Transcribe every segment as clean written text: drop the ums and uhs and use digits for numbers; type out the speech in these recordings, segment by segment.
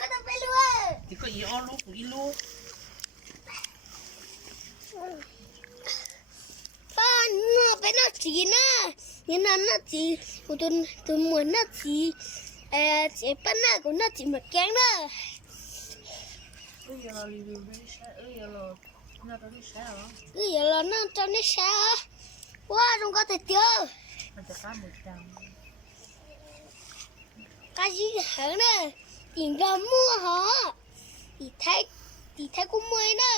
ก็ต้องไปรู้ว่าที่ก็อีอ้อลูกอีลูกป้าเนาะเป็นหน้าจีนะนี่นั่นหน้าจีกูตัวเหมือนหน้าจีเจ็บป้าหน้ากูหน้าจีเหมือนแกงนะ อย่าเรารีวิวไม่ใช่อย่าเราหน้าตาไม่ใช่หรออย่าเรานั่งจำได้ใช่ว่าตรงก็จะเจอมันจะก้ามหมดจังก็ยิ่งเห็นนะยิ่งเรามั่วเหรอตีไทยกูมวยนะ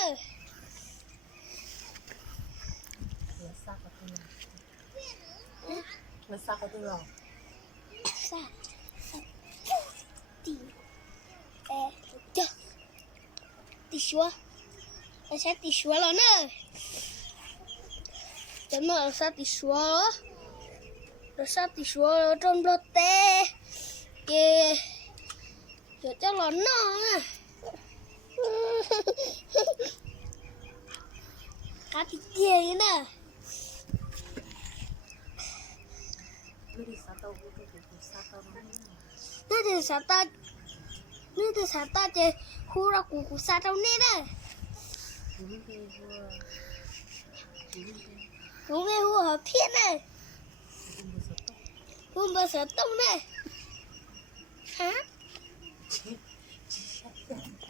เหลือซากกับตัวเหลือซากกับตัวซาตีเจ้าตีชัวเราใช้ตีชัวแล้วนะแต่เมื่อเราใช้ตีชัวเราใช้ตีชัวเราจนเราเตะเกยเดี๋ยวจะหลอนน้องอ่ะกาติเกียร์นะไม่ได้ซาโต้ไม่ได้ซาโต้นี่เดี๋ยวสาตาเจคู่รักกูซาเท่านี้นะรู้ไหมหัวเพี้ยนนะหัวภาษาต้มนะฮะ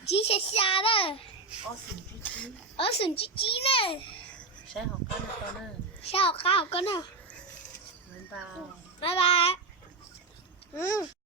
จีเชียนะอ๋อสุนจีนะใช่หอกกันนะตอนนั้นใช่ข้าวกันนะบ๊ายบายบ๊ายบาย